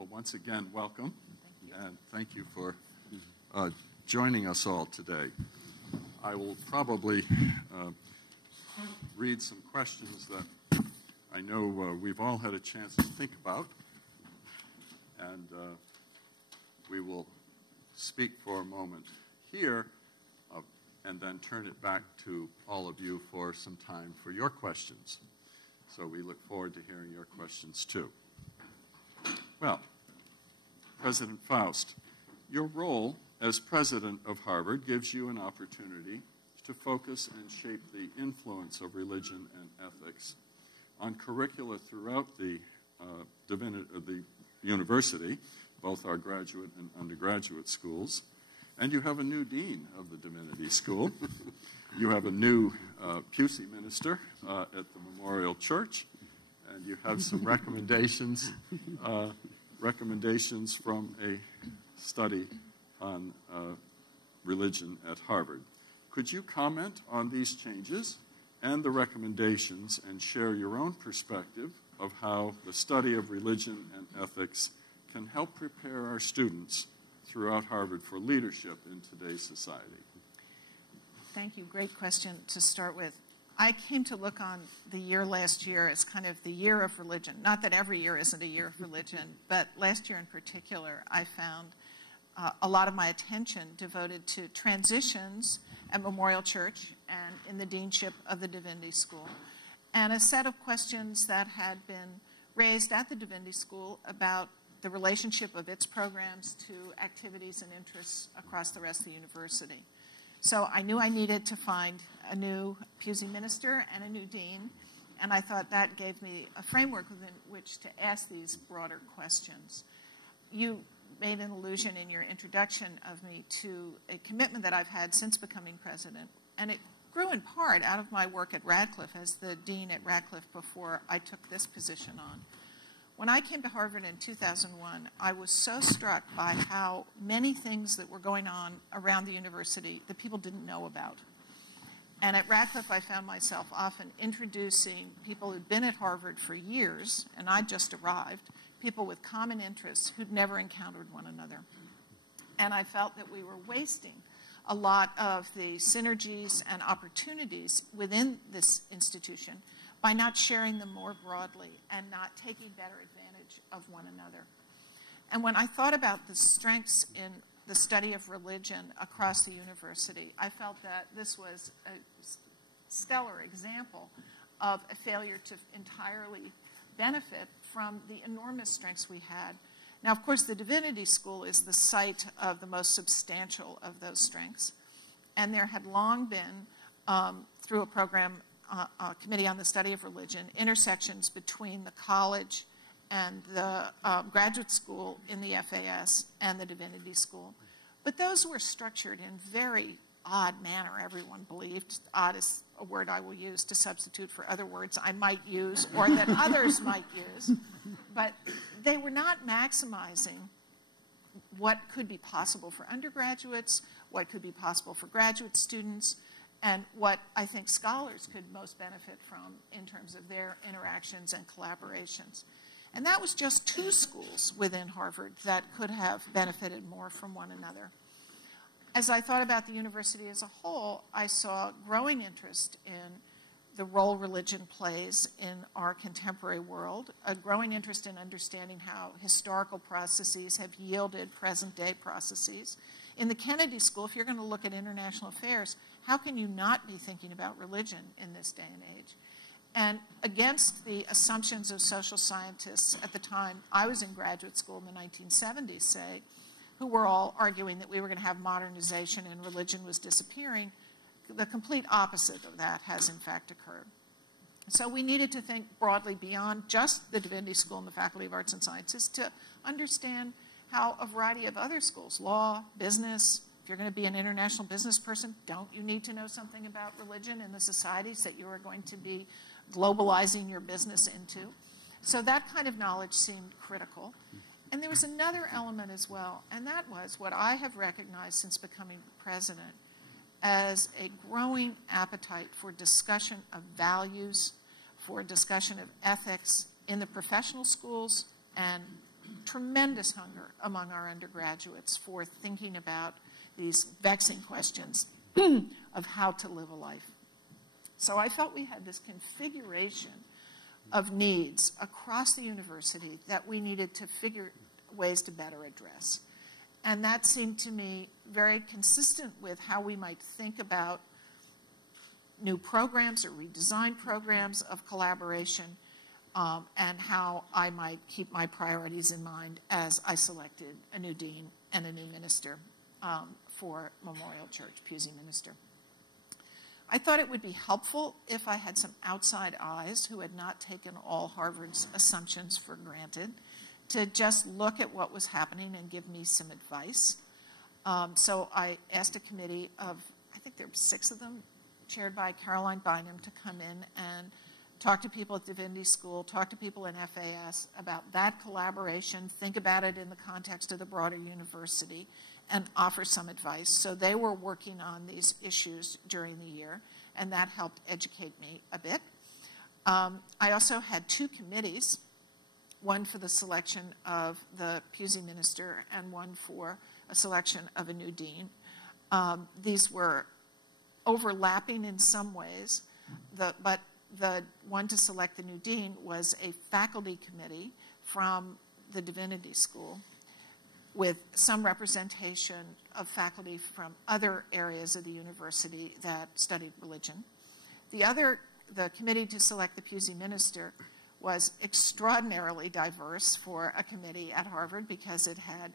Well, once again, welcome. And thank you for joining us all today. I will probably read some questions that I know we've all had a chance to think about. And we will speak for a moment here and then turn it back to all of you for some time for your questions. So we look forward to hearing your questions too. Well, President Faust, your role as president of Harvard gives you an opportunity to focus and shape the influence of religion and ethics on curricula throughout the university, both our graduate and undergraduate schools. And you have a new dean of the Divinity School. You have a new Pusey minister at the Memorial Church. And you have some recommendations from a study on religion at Harvard. Could you comment on these changes and the recommendations and share your own perspective of how the study of religion and ethics can help prepare our students throughout Harvard for leadership in today's society? Thank you. Great question to start with. I came to look on the year last year as kind of the year of religion. Not that every year isn't a year of religion, but last year in particular, I found a lot of my attention devoted to transitions at Memorial Church and in the deanship of the Divinity School, and a set of questions that had been raised at the Divinity School about the relationship of its programs to activities and interests across the rest of the university. So I knew I needed to find a new Pusey minister and a new dean, and I thought that gave me a framework within which to ask these broader questions. You made an allusion in your introduction of me to a commitment that I've had since becoming president, and it grew in part out of my work at Radcliffe as the dean at Radcliffe before I took this position on. When I came to Harvard in 2001, I was so struck by how many things that were going on around the university that people didn't know about. And at Radcliffe, I found myself often introducing people who'd been at Harvard for years, and I'd just arrived, people with common interests who'd never encountered one another. And I felt that we were wasting a lot of the synergies and opportunities within this institution by not sharing them more broadly and not taking better advantage of one another. And when I thought about the strengths in the study of religion across the university, I felt that this was a stellar example of a failure to entirely benefit from the enormous strengths we had. Now, of course, the Divinity School is the site of the most substantial of those strengths. And there had long been, through a program, a committee on the study of religion, intersections between the college and the graduate school in the FAS and the Divinity School. But those were structured in very odd manner, everyone believed. Odd is a word I will use to substitute for other words I might use or that others might use. But they were not maximizing what could be possible for undergraduates, what could be possible for graduate students, and what I think scholars could most benefit from in terms of their interactions and collaborations. And that was just two schools within Harvard that could have benefited more from one another. As I thought about the university as a whole, I saw growing interest in the role religion plays in our contemporary world, a growing interest in understanding how historical processes have yielded present-day processes. In the Kennedy School, if you're going to look at international affairs, how can you not be thinking about religion in this day and age? And against the assumptions of social scientists at the time I was in graduate school in the 1970s, say, who were all arguing that we were going to have modernization and religion was disappearing, the complete opposite of that has in fact occurred. So we needed to think broadly beyond just the Divinity School and the Faculty of Arts and Sciences to understand how a variety of other schools, law, business, if you're going to be an international business person, don't you need to know something about religion and the societies that you are going to be globalizing your business into? So that kind of knowledge seemed critical. And there was another element as well, and that was what I have recognized since becoming president as a growing appetite for discussion of values, for discussion of ethics in the professional schools and tremendous hunger among our undergraduates for thinking about these vexing questions of how to live a life. So I felt we had this configuration of needs across the university that we needed to figure ways to better address. And that seemed to me very consistent with how we might think about new programs or redesign programs of collaboration, and how I might keep my priorities in mind as I selected a new dean and a new minister for Memorial Church, Pusey minister. I thought it would be helpful if I had some outside eyes who had not taken all Harvard's assumptions for granted to just look at what was happening and give me some advice. So I asked a committee of, I think there were 6 of them, chaired by Caroline Bynum, to come in and talk to people at Divinity School, talk to people in FAS about that collaboration, think about it in the context of the broader university, and offer some advice. So they were working on these issues during the year, and that helped educate me a bit. I also had 2 committees, one for the selection of the Pusey minister and one for a selection of a new dean. These were overlapping in some ways, but the one to select the new dean was a faculty committee from the Divinity School with some representation of faculty from other areas of the university that studied religion. The committee to select the Pusey minister was extraordinarily diverse for a committee at Harvard because it had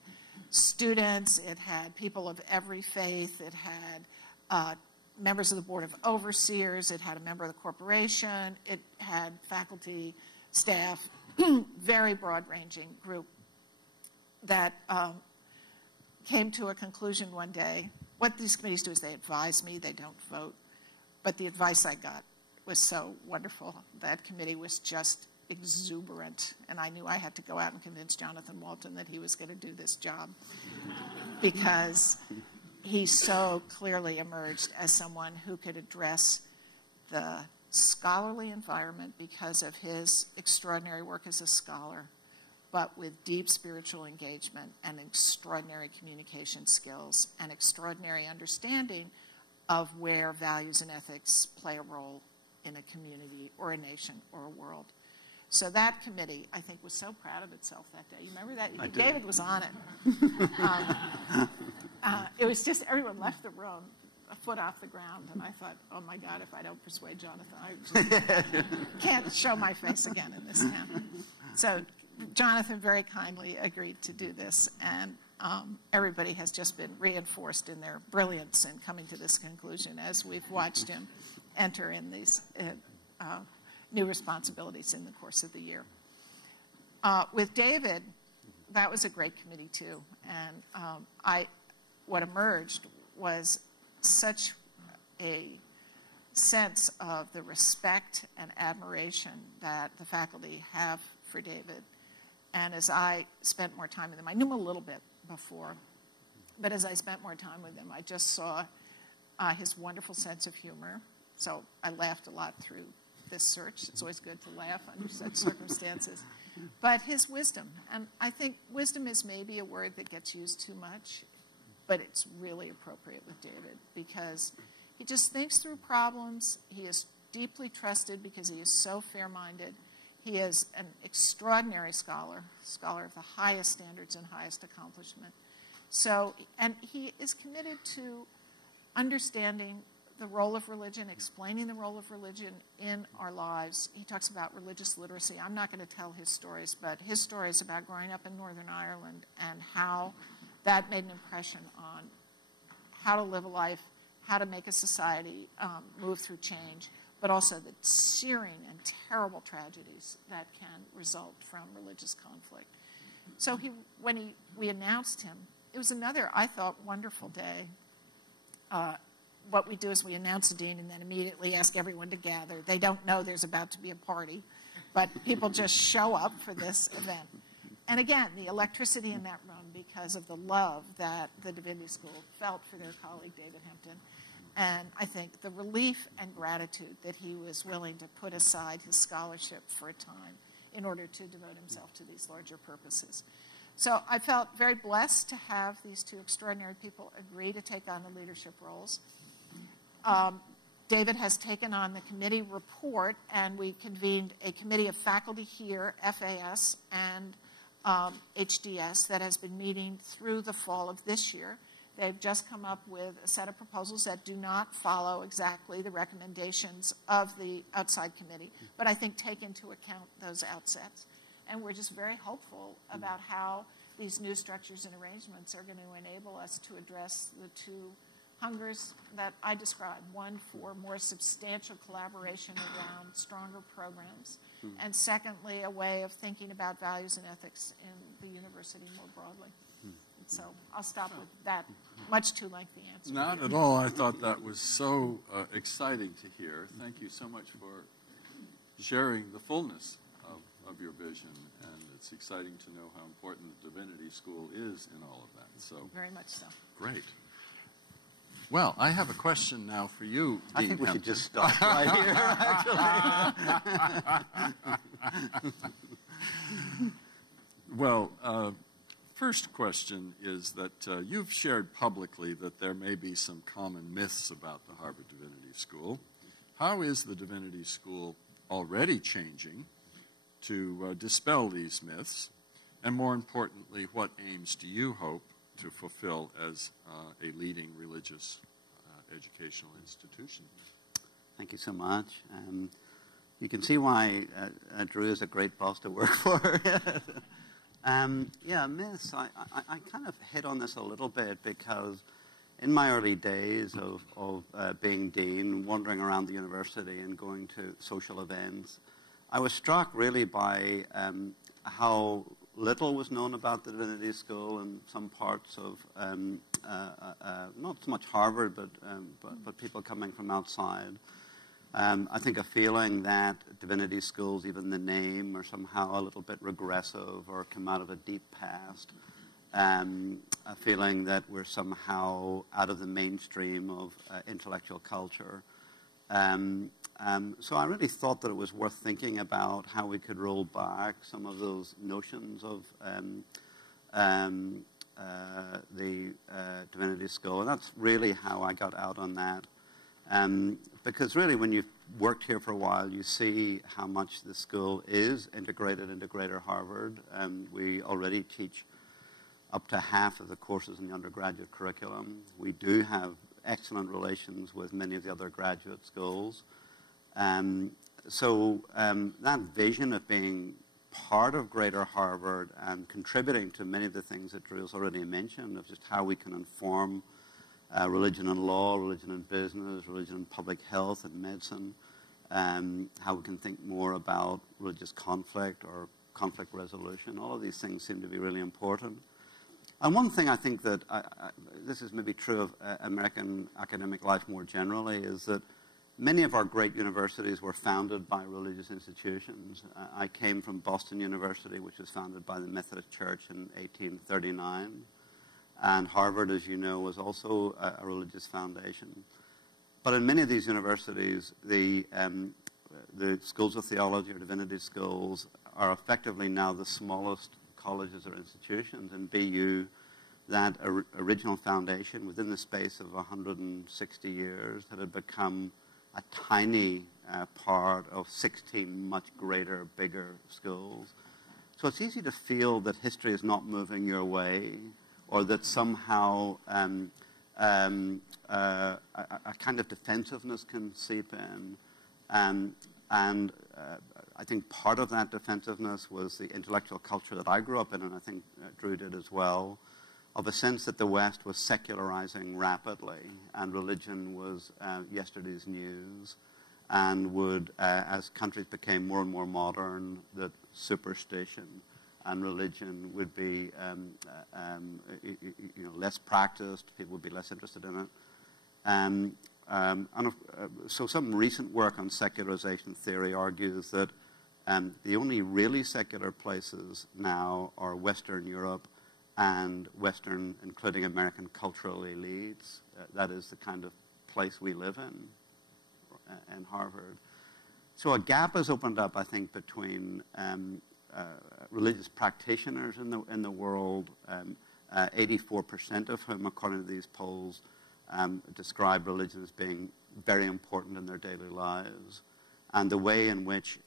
students, it had people of every faith, it had members of the Board of Overseers, it had a member of the corporation, it had faculty, staff, very broad-ranging group that came to a conclusion one day. What these committees do is they advise me, they don't vote. But the advice I got was so wonderful. That committee was just exuberant, and I knew I had to go out and convince Jonathan Walton that he was going to do this job because he so clearly emerged as someone who could address the scholarly environment because of his extraordinary work as a scholar, but with deep spiritual engagement and extraordinary communication skills and extraordinary understanding of where values and ethics play a role in a community or a nation or a world. So that committee, I think, was so proud of itself that day. You remember that? I did. David was on it. It was just everyone left the room a foot off the ground, and I thought, oh, my God, if I don't persuade Jonathan, I just can't show my face again in this town. So Jonathan very kindly agreed to do this, and everybody has just been reinforced in their brilliance in coming to this conclusion as we've watched him enter in these new responsibilities in the course of the year. With David, that was a great committee too, and what emerged was such a sense of the respect and admiration that the faculty have for David. And as I spent more time with him, I knew him a little bit before, but as I spent more time with him, I just saw his wonderful sense of humor. So I laughed a lot through this search. It's always good to laugh under such circumstances. But his wisdom, and I think wisdom is maybe a word that gets used too much, but it's really appropriate with David because he just thinks through problems. He is deeply trusted because he is so fair-minded. He is an extraordinary scholar of the highest standards and highest accomplishment. So, and he is committed to understanding the role of religion, explaining the role of religion in our lives. He talks about religious literacy. I'm not going to tell his stories, but his story is about growing up in Northern Ireland and how that made an impression on how to live a life, how to make a society move through change, but also the searing and terrible tragedies that can result from religious conflict. So when we announced him, it was another, I thought, wonderful day. What we do is we announce the dean and then immediately ask everyone to gather. They don't know there's about to be a party, but people just show up for this event. And again, the electricity in that room because of the love that the Divinity School felt for their colleague, David Hempton. And I think the relief and gratitude that he was willing to put aside his scholarship for a time in order to devote himself to these larger purposes. So I felt very blessed to have these two extraordinary people agree to take on the leadership roles. David has taken on the committee report, and we convened a committee of faculty here, FAS, and HDS that has been meeting through the fall of this year. They've just come up with a set of proposals that do not follow exactly the recommendations of the outside committee, but I think take into account those outsets. And we're just very hopeful about how these new structures and arrangements are going to enable us to address the two hungers that I described. One, for more substantial collaboration around stronger programs, and secondly, a way of thinking about values and ethics in the university more broadly. So I'll stop with that much too lengthy answer. Not at all. I thought that was so exciting to hear. Thank you so much for sharing the fullness of your vision, and it's exciting to know how important the Divinity School is in all of that. So very much so. Great. Well, I have a question now for you, Dean I think we Hempton. should just stop right here, actually. Well, first question is that you've shared publicly that there may be some common myths about the Harvard Divinity School. How is the Divinity School already changing to dispel these myths? And more importantly, what aims do you hope to fulfill as a leading religious educational institution? Thank you so much. You can see why Drew is a great boss to work for. Yeah, myths. I kind of hit on this a little bit because in my early days of being dean, wandering around the university and going to social events, I was struck really by how little was known about the Divinity School in some parts of, not so much Harvard, but people coming from outside. I think a feeling that divinity schools, even the name, are somehow a little bit regressive or come out of a deep past. A feeling that we're somehow out of the mainstream of intellectual culture. So I really thought that it was worth thinking about how we could roll back some of those notions of the Divinity School. And that's really how I got out on that. Because really when you've worked here for a while, you see how much the school is integrated into Greater Harvard. We already teach up to half of the courses in the undergraduate curriculum. We do have excellent relations with many of the other graduate schools. So that vision of being part of Greater Harvard and contributing to many of the things that Drew's already mentioned, of just how we can inform religion and law, religion and business, religion and public health and medicine, how we can think more about religious conflict or conflict resolution. All of these things seem to be really important. And one thing I think that, this is maybe true of American academic life more generally, is that many of our great universities were founded by religious institutions. I came from Boston University, which was founded by the Methodist Church in 1839. And Harvard, as you know, was also a religious foundation. But in many of these universities, the schools of theology or divinity schools are effectively now the smallest colleges or institutions. In BU, that original foundation within the space of 160 years that had become a tiny part of 16 much greater, bigger schools. So it's easy to feel that history is not moving your way, or that somehow a kind of defensiveness can seep in. And I think part of that defensiveness was the intellectual culture that I grew up in, and I think Drew did as well, of a sense that the West was secularizing rapidly, and religion was yesterday's news, and would, as countries became more and more modern, that superstition and religion would be less practiced, people would be less interested in it. So some recent work on secularization theory argues that the only really secular places now are Western Europe and Western, including American cultural elites. That is the kind of place we live in Harvard. So a gap has opened up, I think, between religious practitioners in the world, 84% of whom, according to these polls, describe religion as being very important in their daily lives, and the way in which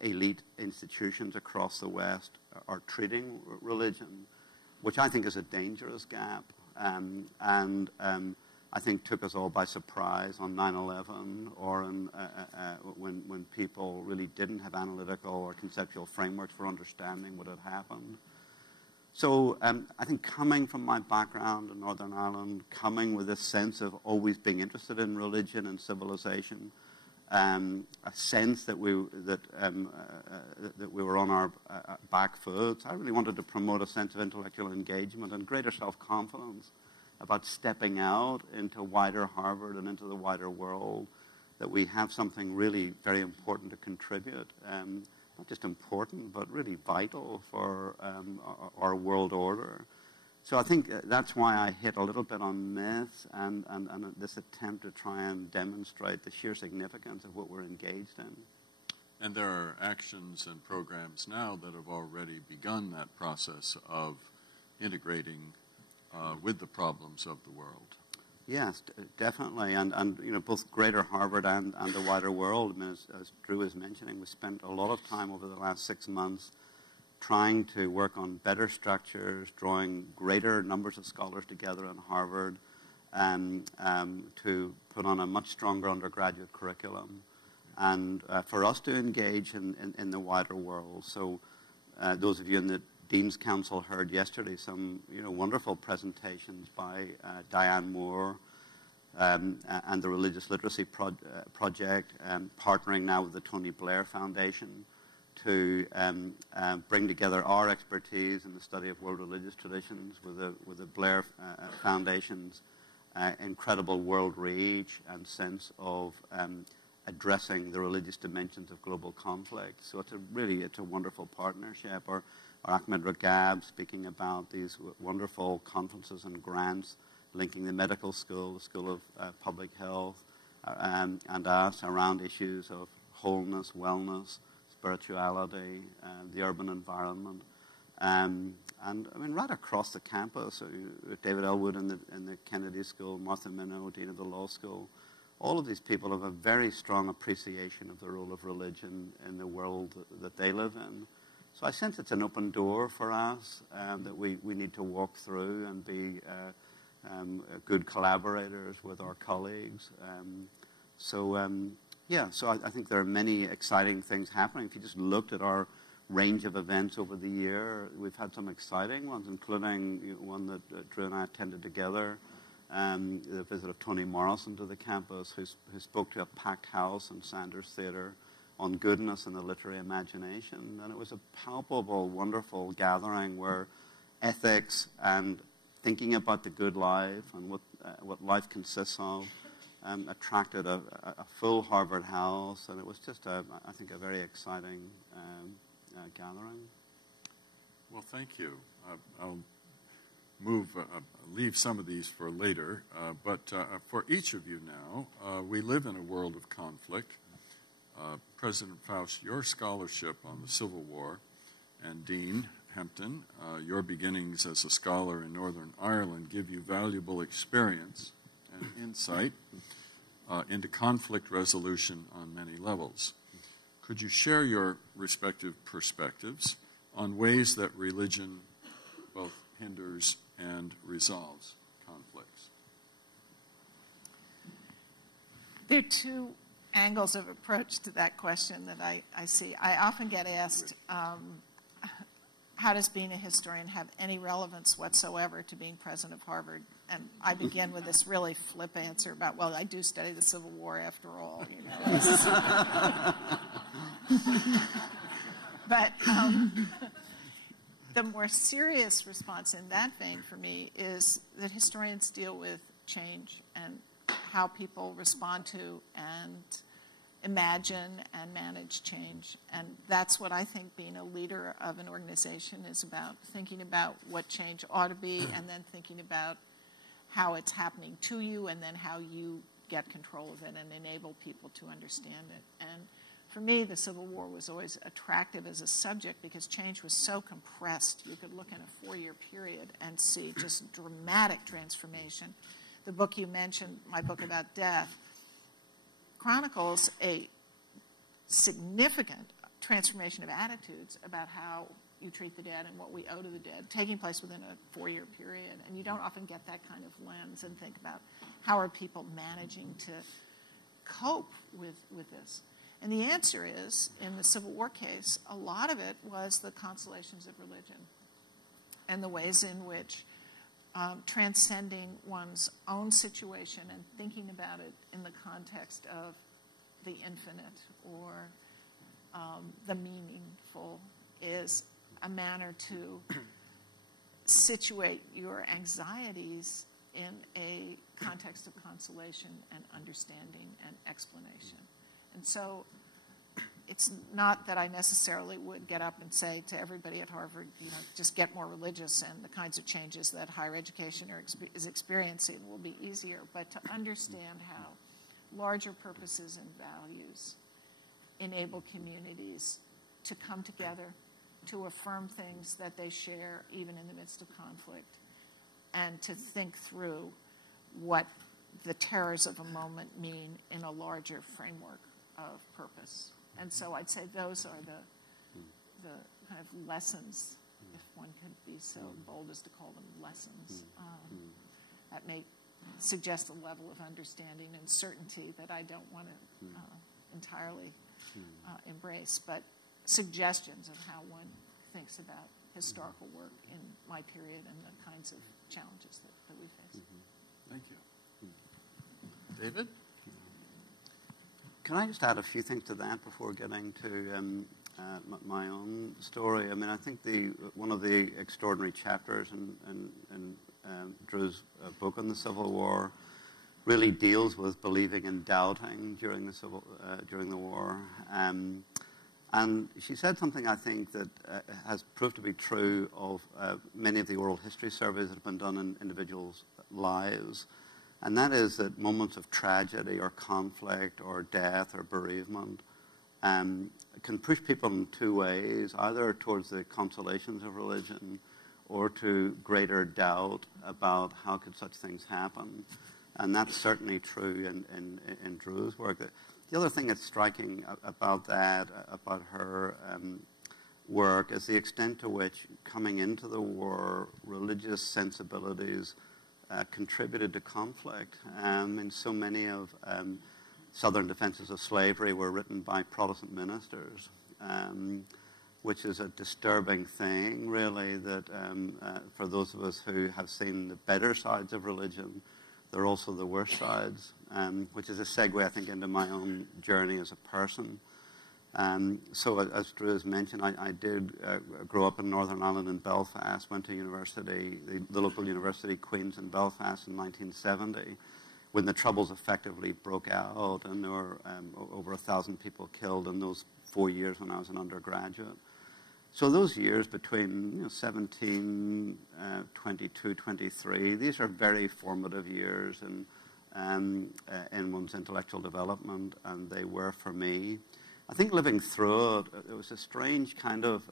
elite institutions across the West are treating religion, which I think is a dangerous gap, and I think took us all by surprise on 9/11, or when people really didn't have analytical or conceptual frameworks for understanding what had happened. So I think coming from my background in Northern Ireland, coming with this sense of always being interested in religion and civilization, a sense that we were on our back foot, I really wanted to promote a sense of intellectual engagement and greater self-confidence about stepping out into wider Harvard and into the wider world, that we have something really very important to contribute. Not just important, but really vital for our world order. So I think that's why I hit a little bit on myths and this attempt to try and demonstrate the sheer significance of what we're engaged in. And there are actions and programs now that have already begun that process of integrating with the problems of the world. Yes, definitely, and both Greater Harvard and the wider world. I mean, as Drew was mentioning, we spent a lot of time over the last 6 months trying to work on better structures, drawing greater numbers of scholars together in Harvard, to put on a much stronger undergraduate curriculum, and for us to engage in the wider world. So those of you in the Dean's Council heard yesterday some wonderful presentations by Diane Moore and the Religious Literacy Project, partnering now with the Tony Blair Foundation to bring together our expertise in the study of world religious traditions with the Blair Foundation's incredible world reach and sense of addressing the religious dimensions of global conflict. So it's a wonderful partnership. Or Ahmed Ragab speaking about these wonderful conferences and grants linking the medical school, the School of Public Health, and us around issues of wholeness, wellness, spirituality, the urban environment. And I mean, right across the campus, David Elwood in the Kennedy School, Martha Minow, Dean of the Law School, all of these people have a very strong appreciation of the role of religion in the world that they live in. So I sense it's an open door for us that we need to walk through and be good collaborators with our colleagues. So I think there are many exciting things happening. If you just looked at our range of events over the year, we've had some exciting ones, including one that Drew and I attended together, the visit of Toni Morrison to the campus, who spoke to a packed house in Sanders Theatre on goodness and the literary imagination. And it was a palpable, wonderful gathering where ethics and thinking about the good life and what life consists of attracted a full Harvard house. And it was just, I think, a very exciting gathering. Well, thank you. I'll leave some of these for later. But for each of you now, we live in a world of conflict. President Faust, your scholarship on the Civil War, and Dean Hempton, your beginnings as a scholar in Northern Ireland give you valuable experience and insight into conflict resolution on many levels. Could you share your respective perspectives on ways that religion both hinders and resolves conflicts? There are two angles of approach to that question that I see. I often get asked, how does being a historian have any relevance whatsoever to being president of Harvard? And I begin with this really flip answer about, well, I do study the Civil War after all. But the more serious response in that vein for me is that historians deal with change and how people respond to and imagine and manage change. And that's what I think being a leader of an organization is about, thinking about what change ought to be and then thinking about how it's happening to you and then how you get control of it and enable people to understand it. And For me, the Civil War was always attractive as a subject because change was so compressed. You could look in a 4-year period and see just dramatic transformation. The book you mentioned, my book about death, chronicles a significant transformation of attitudes about how you treat the dead and what we owe to the dead, taking place within a 4-year period. And you don't often get that kind of lens and think about how are people managing to cope with this. And the answer is, in the Civil War case, a lot of it was the consolations of religion and the ways in which transcending one's own situation and thinking about it in the context of the infinite or the meaningful is a manner to situate your anxieties in a context of consolation and understanding and explanation. And so it's not that I necessarily would get up and say to everybody at Harvard, just get more religious and the kinds of changes that higher education is experiencing will be easier, but to understand how larger purposes and values enable communities to come together, to affirm things that they share even in the midst of conflict, and to think through what the terrors of a moment mean in a larger framework of purpose. And so I'd say those are the kind of lessons, if one could be so bold as to call them lessons, that may suggest a level of understanding and certainty that I don't want to entirely embrace, but suggestions of how one thinks about historical work in my period and the kinds of challenges that we face. Thank you. David? Can I just add a few things to that before getting to my own story? I mean, I think one of the extraordinary chapters in Drew's book on the Civil War really deals with believing and doubting during the war. And she said something, I think, that has proved to be true of many of the oral history surveys that have been done in individuals' lives. And that is that moments of tragedy or conflict or death or bereavement can push people in two ways, either towards the consolations of religion or to greater doubt about how could such things happen. And that's certainly true in Drew's work. The other thing that's striking about her work is the extent to which, coming into the war, religious sensibilities contributed to conflict. And so many of Southern defenses of slavery were written by Protestant ministers, which is a disturbing thing, really, that for those of us who have seen the better sides of religion, there are also the worst sides, which is a segue, I think, into my own journey as a person. So as Drew has mentioned, I did grow up in Northern Ireland in Belfast, went to university, the local university, Queen's in Belfast in 1970, when the Troubles effectively broke out, and there were over 1,000 people killed in those 4 years when I was an undergraduate. So those years between 17, 22, 23, these are very formative years in one's intellectual development, and they were for me. I think living through it was a strange kind of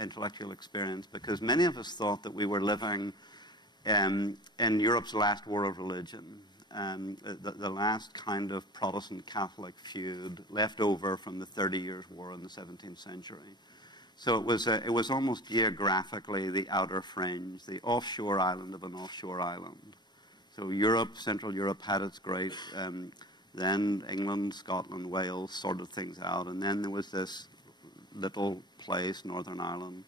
intellectual experience, because many of us thought that we were living in Europe's last war of religion, the last kind of Protestant-Catholic feud left over from the 30 Years' War in the 17th century. So it was almost geographically the outer fringe, the offshore island of an offshore island. So Europe, Central Europe, had its great... Then England, Scotland, Wales sorted things out. And then there was this little place, Northern Ireland.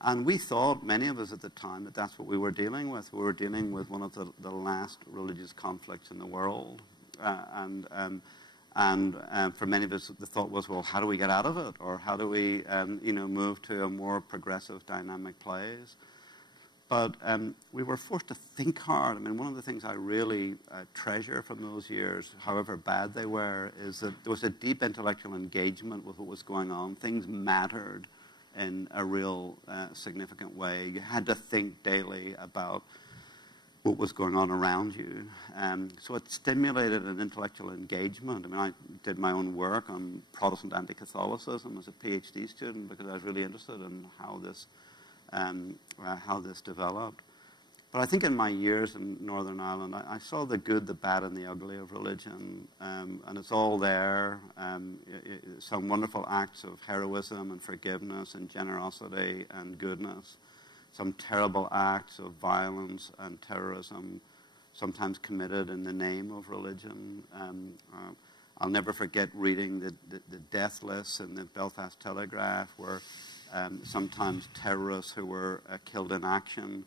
And we thought, many of us at the time, that that's what we were dealing with. We were dealing with one of the last religious conflicts in the world. And for many of us, the thought was, well, how do we get out of it? Or how do we, move to a more progressive, dynamic place? But we were forced to think hard. I mean, one of the things I really treasure from those years, however bad they were, is that there was a deep intellectual engagement with what was going on. Things mattered in a real significant way. You had to think daily about what was going on around you. So it stimulated an intellectual engagement. I mean, I did my own work on Protestant anti-Catholicism as a PhD student because I was really interested in how this developed. But I think in my years in Northern Ireland, I saw the good, the bad, and the ugly of religion, and it's all there. Some wonderful acts of heroism and forgiveness and generosity and goodness. Some terrible acts of violence and terrorism, sometimes committed in the name of religion. I'll never forget reading the death lists in the Belfast Telegraph, where sometimes terrorists who were killed in action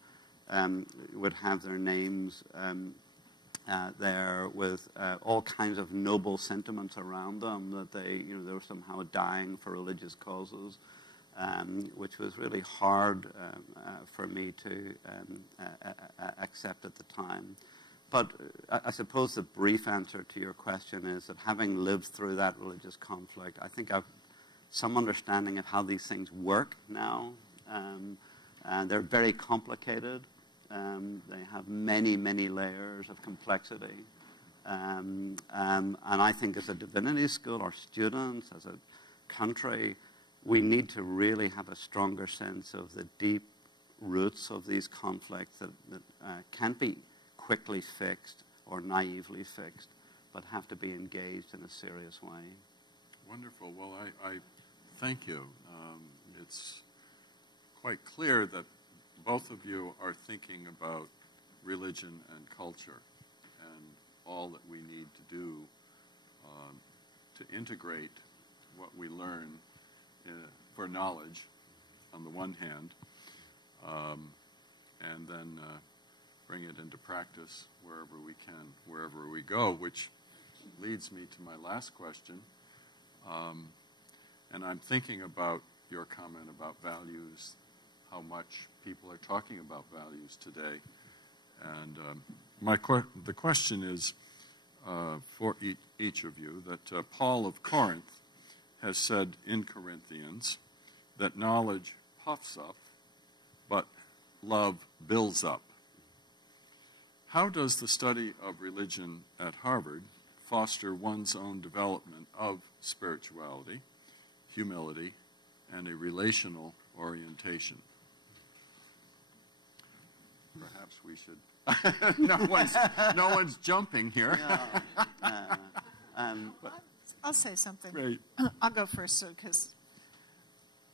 would have their names there with all kinds of noble sentiments around them, that they were somehow dying for religious causes, which was really hard for me to accept at the time. But I suppose the brief answer to your question is that having lived through that religious conflict, I think I've some understanding of how these things work now. And they're very complicated. They have many, many layers of complexity. And I think as a divinity school, our students, as a country, we need to really have a stronger sense of the deep roots of these conflicts that can't be quickly fixed or naively fixed, but have to be engaged in a serious way. Wonderful. Well, I thank you. It's quite clear that both of you are thinking about religion and culture and all that we need to do to integrate what we learn for knowledge on the one hand, and then bring it into practice wherever we can, wherever we go, which leads me to my last question. And I'm thinking about your comment about values, how much people are talking about values today. And the question is for each of you that Paul of Corinth has said in Corinthians that knowledge puffs up, but love builds up. How does the study of religion at Harvard foster one's own development of spirituality, humility, and a relational orientation? Perhaps we should. No one's jumping here. I'll say something. Great. I'll go first, because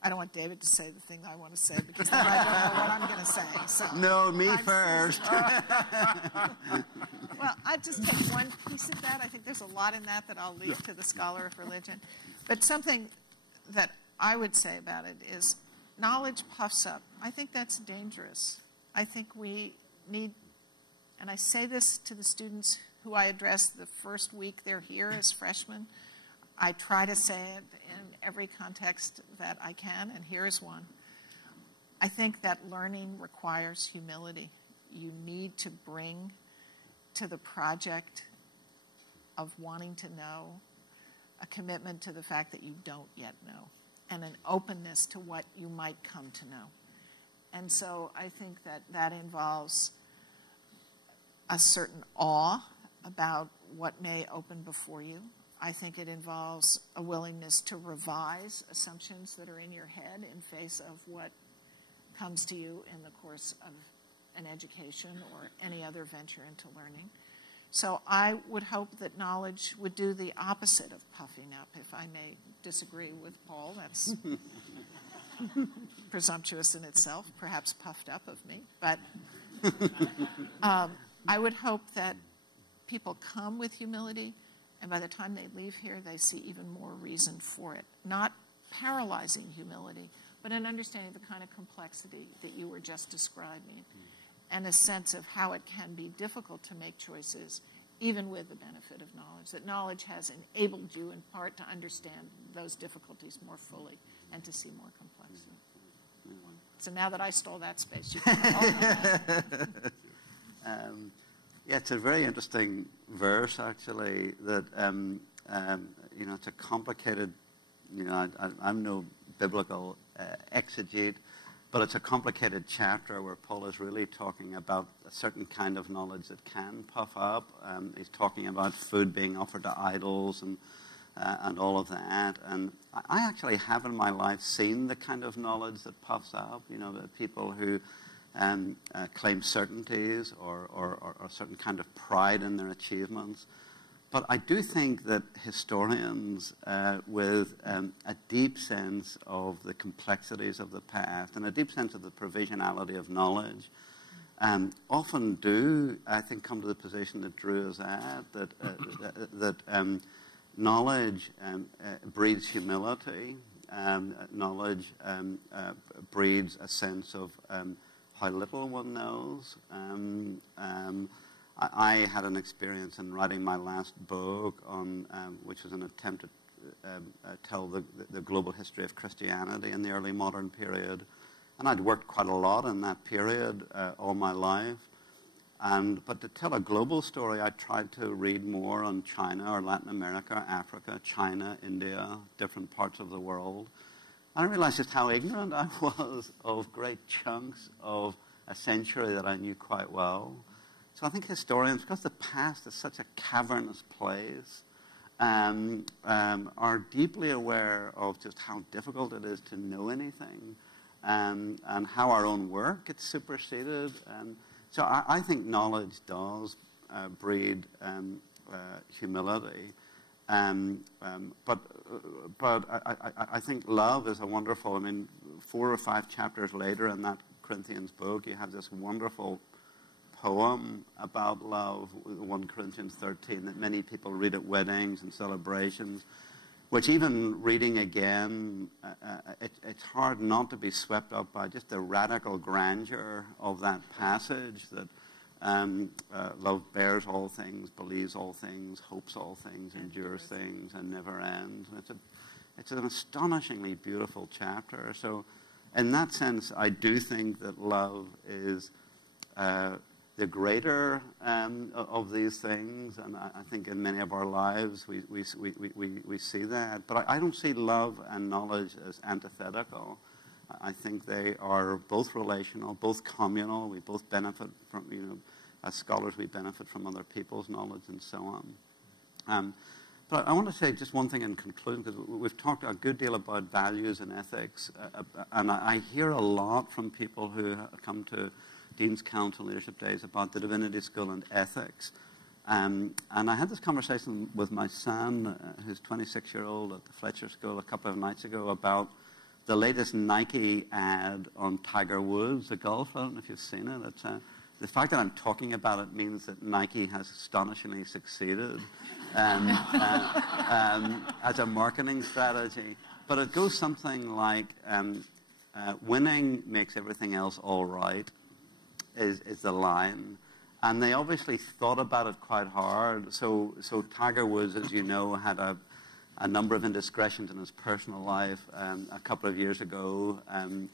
I don't want David to say the thing I want to say, because then I don't know what I'm going to say. So No, me first. Well, I just take one piece of that. I think there's a lot in that I'll leave to the scholar of religion. But something that I would say about it is knowledge puffs up. I think that's dangerous. I think we need, and I say this to the students who I address the first week they're here as freshmen. I try to say it in every context that I can, and here is one. I think that learning requires humility. You need to bring to the project of wanting to know a commitment to the fact that you don't yet know, and an openness to what you might come to know. And so I think that involves a certain awe about what may open before you. I think it involves a willingness to revise assumptions that are in your head in face of what comes to you in the course of an education or any other venture into learning. So I would hope that knowledge would do the opposite of puffing up. If I may disagree with Paul, that's presumptuous in itself, perhaps puffed up of me. But I would hope that people come with humility, and by the time they leave here, they see even more reason for it. Not paralyzing humility, but an understanding of the kind of complexity that you were just describing, and a sense of how it can be difficult to make choices, even with the benefit of knowledge. That knowledge has enabled you, in part, to understand those difficulties more fully and to see more complexity. So now that I stole that space, you can all Yeah, it's a very interesting verse, actually, that, it's a complicated, I'm no biblical exegete, But it's a complicated chapter where Paul is really talking about a certain kind of knowledge that can puff up. He's talking about food being offered to idols and all of that. And I actually have in my life seen the kind of knowledge that puffs up. The people who claim certainties or a certain kind of pride in their achievements. But I do think that historians with a deep sense of the complexities of the past and a deep sense of the provisionality of knowledge often do, I think, come to the position that Drew is at, that knowledge breeds humility. Knowledge breeds a sense of how little one knows. I had an experience in writing my last book, which was an attempt to tell the global history of Christianity in the early modern period. And I'd worked quite a lot in that period all my life. But to tell a global story, I tried to read more on China or Latin America, or Africa, China, India, different parts of the world. And I realized just how ignorant I was of great chunks of a century that I knew quite well. So I think historians, because the past is such a cavernous place, are deeply aware of just how difficult it is to know anything, and how our own work gets superseded. So I think knowledge does breed humility. But I think love is a wonderful, 4 or 5 chapters later in that Corinthians book, you have this wonderful poem about love, 1 Corinthians 13, that many people read at weddings and celebrations, which even reading again, it's hard not to be swept up by just the radical grandeur of that passage, that love bears all things, believes all things, hopes all things, endures things, and never ends. It's an astonishingly beautiful chapter. So in that sense, I do think that love is the greater of these things, and I think in many of our lives we see that. But I don't see love and knowledge as antithetical. I think they are both relational, both communal. We both benefit from, as scholars, we benefit from other people's knowledge and so on. But I want to say just one thing in conclusion, because we've talked a good deal about values and ethics, and I hear a lot from people who come to Dean's Council Leadership Days about the Divinity School and ethics. And I had this conversation with my son, who's 26-year-old at the Fletcher School, a couple of nights ago about the latest Nike ad on Tiger Woods, the golfer. I don't know if you've seen it. It's, the fact that I'm talking about it means that Nike has astonishingly succeeded as a marketing strategy. But it goes something like, winning makes everything else all right. Is the line, and they obviously thought about it quite hard. So Tiger Woods, as you know, had a number of indiscretions in his personal life a couple of years ago, and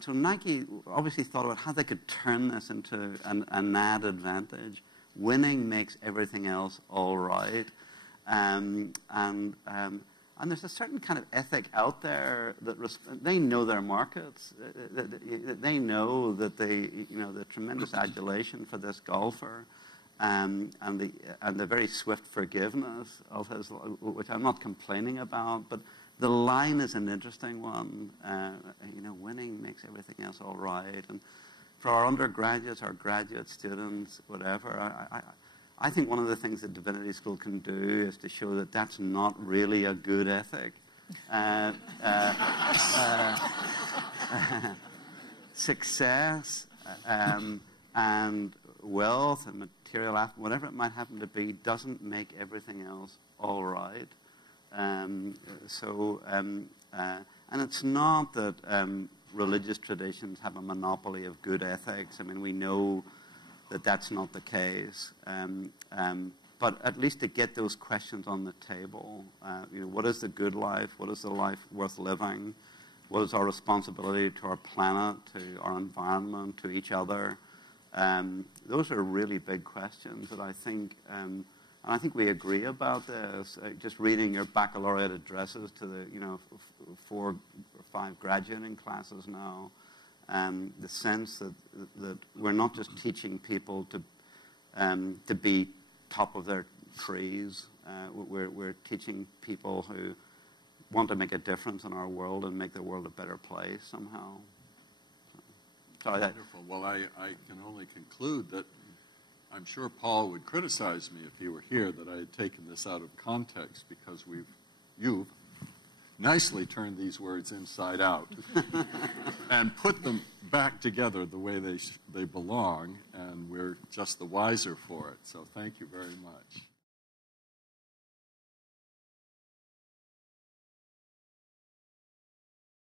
so Nike obviously thought about how they could turn this into an ad advantage. Winning makes everything else all right, and there's a certain kind of ethic out there that they know their markets. They know that the tremendous adulation for this golfer, and the very swift forgiveness of his, which I'm not complaining about. But the line is an interesting one. Winning makes everything else all right. And for our undergraduates, our graduate students, whatever, I think one of the things that Divinity School can do is to show that that's not really a good ethic. Success and wealth and material, whatever it might happen to be, doesn't make everything else all right. And it's not that religious traditions have a monopoly of good ethics. We know that that's not the case. But at least to get those questions on the table, what is the good life? What is the life worth living? What is our responsibility to our planet, to our environment, to each other? Those are really big questions that I think And I think we agree about this. Just reading your baccalaureate addresses to the 4 or 5 graduating classes now, the sense that we're not just teaching people to be top of their trees. We're teaching people who want to make a difference in our world and make the world a better place somehow. Wonderful. Well, I can only conclude that I'm sure Paul would criticize me if he were here that I had taken this out of context, because you've nicely turned these words inside out and put them back together the way they belong, and we're just the wiser for it. So thank you very much.